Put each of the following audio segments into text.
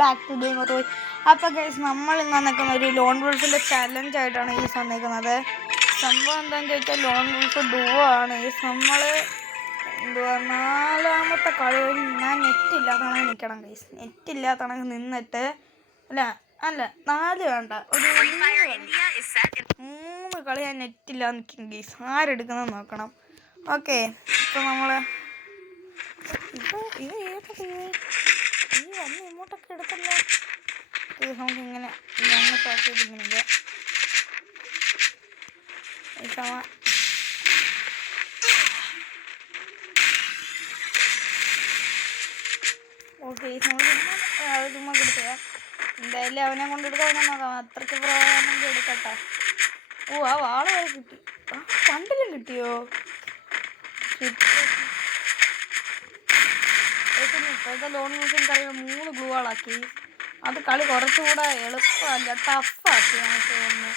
Back to gamer Roy. അപ്പോൾ guys നമ്മൾ ഇന്ന് വന്നിരിക്കുന്ന ഒരു ലോൺ വുൾഫിൻ്റെ ചലഞ്ചായിട്ടാണ് ഈ വന്നിരിക്കുന്നത്. സംഭവം എന്താണെന്ന് ചോദിച്ചാൽ ലോൺ വുൾഫ് ഡുവോ ആണ്. ഈ നമ്മൾ എന്തുവാ 4ാമത്തെ കളി കഴിഞ്ഞ് ഞാൻ നെറ്റില്ലാത്തണെങ്കിൽ നിൽക്കണം ഗൈസ്. നെറ്റില്ലാത്തണെങ്കിൽ നിന്നിട്ട് അല്ല 4 വേണ്ട, ഒരു 3 കളി ഞാൻ നെറ്റില്ലാതെ നിൽക്കും ഗൈസ്. ആരെടുക്കുന്നത് നോക്കണം. ഓക്കെ, ഇപ്പോൾ നമ്മൾ ഇത് വന്ന് ഇങ്ങോട്ടൊക്കെ എടുത്തല്ലോ. നമുക്കിങ്ങനെ ഇങ്ങനെ സ്റ്റാർട്ട് ചെയ്തിങ്ങനെ ഓക്കെ. നമ്മൾ ചുമ്മാ കൊടുക്കുക. എന്തായാലും അവനെ കൊണ്ടെടുക്കാൻ അവനെ നോക്കാം. അത്രയ്ക്ക് പ്രായം എടുക്കട്ടെ. ഓ, ആ വാള വരെ കിട്ടി. പണ്ടിലും കിട്ടിയോ? ഇപ്പോഴത്തെ ലോൺ യൂസിങ് കളികൾ 3 ഗ്ലൂകളാക്കി. അത് കളി കുറച്ചുകൂടെ എളുപ്പമല്ല, ടഫാക്കി. നമുക്ക് തോന്നുന്നു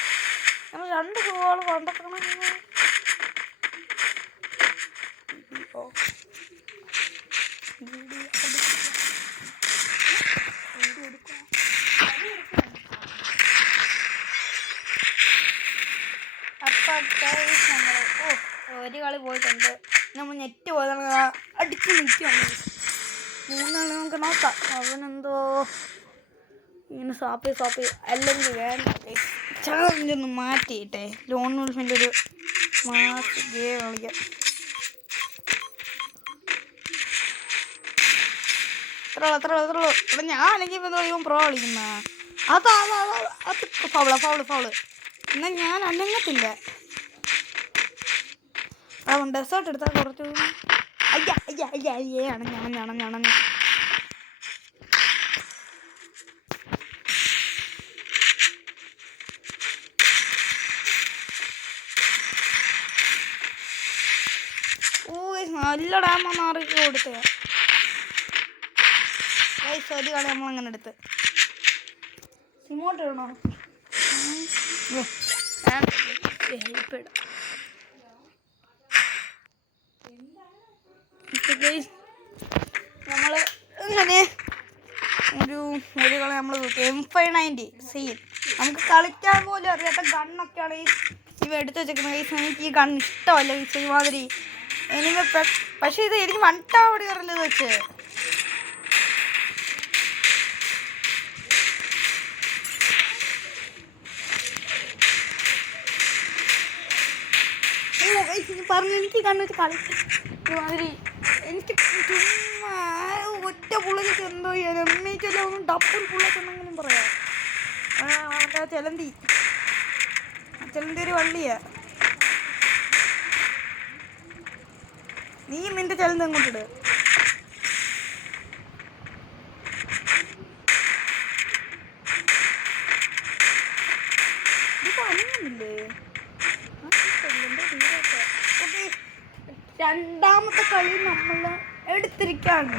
നമ്മൾ 2 ഗ്ലൂകൾ കൊണ്ടെത്തണം. നമ്മൾ ഒരു കളി പോയിട്ടുണ്ട്. നമ്മൾ നെറ്റ് പോയതാണ്, അടിച്ച് നിൽക്കുകയാണ്. 3 കളി നമുക്ക് നോക്കാം. അവനെന്തോ ഇങ്ങനെ സാപ്പി അല്ലെങ്കിൽ വേണ്ട. ചാലഞ്ചൊന്ന് മാറ്റിയിട്ടെ ലോൺ വുൾഫിൻ്റെ ഒരു മാറ്റി ഗെയിം കളിക്കാം. എത്രയുള്ളൂ ഇവിടെ ഞാനെങ്കിൽ ഇവൻ പ്രോ കളിക്കുന്ന അത് ഫൗള്. എന്നാൽ ഞാൻ അനങ്ങത്തില്ല. അവൻ ഡെസേർട്ട് എടുത്താൽ കുറച്ച് അയ്യാണ് ഞാൻ നല്ല ഡാമൊന്ന് അറിയിച്ച് കൊടുത്തേ. ഒരു കളി നമ്മളങ്ങനെ എടുത്ത് ഇങ്ങോട്ട് ഇടണോ? നമ്മൾ ഇങ്ങനെ ഒരു കളി നമ്മൾ M590 സെയിം. നമുക്ക് കളിക്കാൻ പോലും അറിയാത്ത ഗണ്ണൊക്കെയാണ് ഇവ എടുത്ത് വെച്ചേക്കുന്നത്. എനിക്ക് ഈ ഗണ്ണ് ഇഷ്ടമല്ല ഈ മാതിരി. പക്ഷെ ഇത് എനിക്ക് 1 ടവർ കയറില്ലത് വെച്ച്. പറഞ്ഞു എനിക്ക് കണ്ണു വെച്ച് കളിമാതിരി. എനിക്ക് ചുമ്മാ ഒറ്റ പുള്ളക്ക് എന്തോ എമ്മേറ്റല്ല ഒന്നും ഡബിൾ പുള്ളക്ക് എന്തെങ്കിലും പറയാം. ചെലന്തി ഒരു വള്ളിയാ. നീ നിന്റെ ചെലന്തി അങ്ങോട്ടിട്. ഇത് അനങ്ങുന്നില്ലേ? 2ാമത്തെ കളി നമ്മൾ എടുത്തിരിക്കുകയാണ്.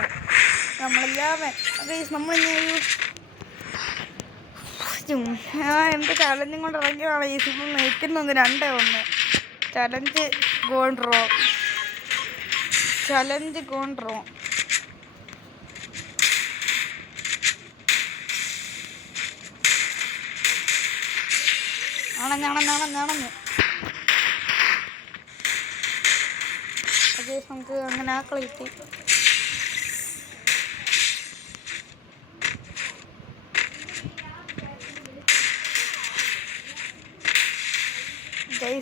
എന്ത് ചലഞ്ചും കൊണ്ട് ഇറങ്ങിയതാണ് ഈ സിനിമ നയിക്കുന്നത്. 2-1 ചലഞ്ച് ഗോൺട്രോ. ആണെന്ന് നമുക്ക് അങ്ങനെ ആ കളി കിട്ടി.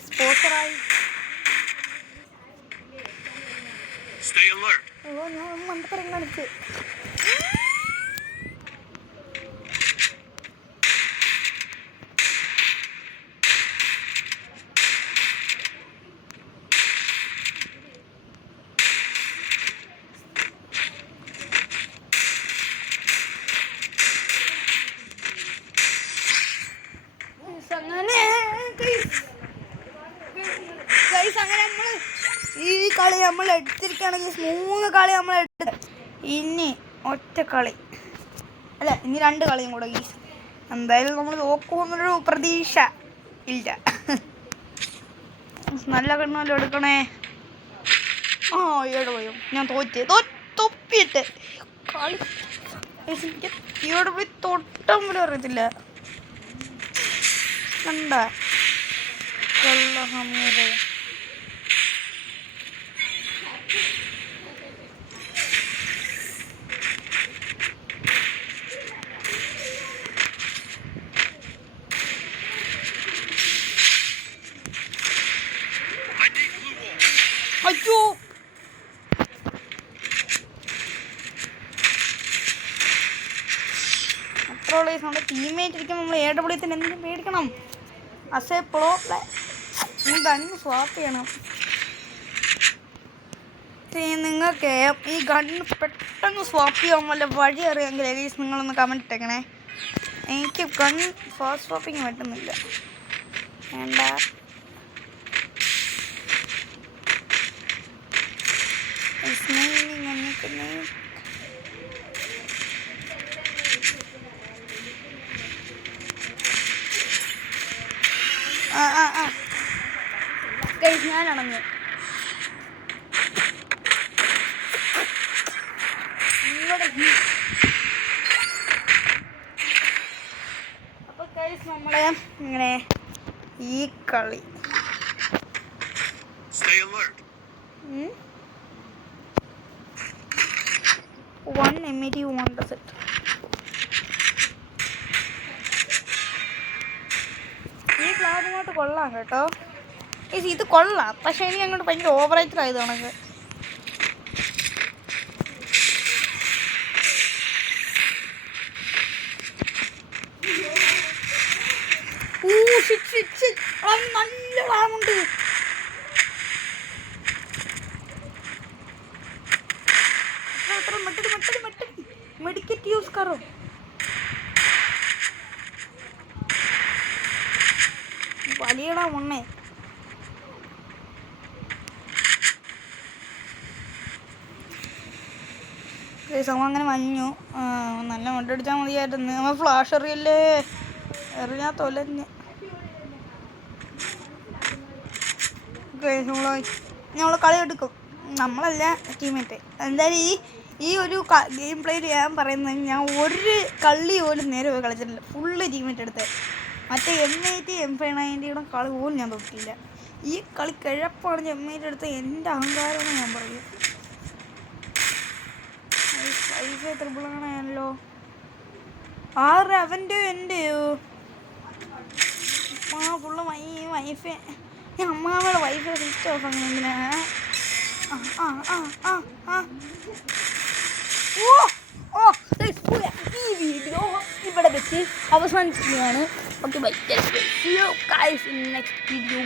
സ്പോൺസറായി. ഞാൻ മണ്ടത്തരം കാണിച്ച്. അങ്ങനെ നമ്മൾ ഈ കളി നമ്മൾ എടുത്തിരിക്കുകയാണെങ്കിൽ 3 കളി നമ്മൾ എടുത്ത് ഇനി ഒറ്റ കളി അല്ല ഇനി 2 കളിയും കൂടെ ഗീസ്. എന്തായാലും നമ്മൾ നോക്കുമെന്നൊരു പ്രതീക്ഷ ഇല്ല. നല്ല കണ്ണല്ലോ എടുക്കണേ. ഏഴ് പോയോ? ഞാൻ തൊപ്പിയിട്ട് കളി ഇവിടെ പോയി തൊട്ടം പോലും അറിയത്തില്ല. കണ്ട ഹമീദ് അയ്യോ അത്രയുള്ള നമ്മുടെ ടീമേറ്റ് ഇരിക്കുമ്പോൾ നമ്മൾ AWത്തിന് എന്തിനും പേടിക്കണം. അസേ പ്രോ ഗണ്ണ് സ്വാപ്പ് ചെയ്യണം. നിങ്ങൾക്ക് ഈ ഗണ്ണ് പെട്ടെന്ന് സ്വാപ്പ് ചെയ്യാൻ വല്ല വഴി അറിയാമെങ്കിൽ ഗൈസ് നിങ്ങളൊന്ന് കമൻറ്റ് ഇട്ടേക്കണേ. എനിക്ക് ഗൺ ഫാസ്റ്റ് സ്വാപ്പിങ് പറ്റുന്നില്ല. വേണ്ട ഞാനണഞ്ഞു. അപ്പൊ ഗൈസ് നമ്മള് ഇങ്ങനെ ഈ കളി one MED want does it. ഈ ക്ലാസ് ഇങ്ങോട്ട് കൊള്ളാം കേട്ടോ. ഇത് കൊള്ളാം, പക്ഷെ എനിക്ക് അങ്ങോട്ട് ഭയങ്കര ഓവറേറ്റഡ് ആയത് കണക്ക്. നല്ല ലാമുണ്ട്. മെഡിക്കറ്റ് യൂസ് കറോ. വലിയടാ മുന്നേ അങ്ങനെ മഞ്ഞു. നല്ല മണ്ടടിച്ചാൽ മതിയായിരുന്നു. നമ്മൾ ഫ്ലാഷ് എറിയല്ലേ, എറിഞ്ഞാൽ തൊലഞ്ഞ്. നമ്മൾ കളി എടുക്കും, നമ്മളല്ല ടീമേറ്റ്. എന്തായാലും ഈ ഒരു ഗെയിം പ്ലേയിൽ ഞാൻ പറയുന്നത്, ഞാൻ ഒരു കളി പോലും നേരെ പോയി കളിച്ചിട്ടില്ല. ഫുള്ള് ടീമേറ്റ് എടുത്ത് മറ്റേ M80 M590 കളി പോലും ഞാൻ തൊട്ടില്ല. ഈ കളി കിഴപ്പാണ് M8 എടുത്ത് എൻ്റെ അഹങ്കാരമെന്ന് ഞാൻ പറയും. 5 ട്രിപ്പിളാണല്ലോ. 6 അവൻ്റെയോ എൻ്റെയോ ഫുള്ള് വൈഫൈ. ഞാൻ അമ്മാവയുടെ വൈഫൈ സ്വിച്ച് ഓഫ് അങ്ങനെ എന്തിനാ? ഈ വീഡിയോ ഇവിടെ വെച്ച് അവസാനിക്കുകയാണ്. Okay bye. Next video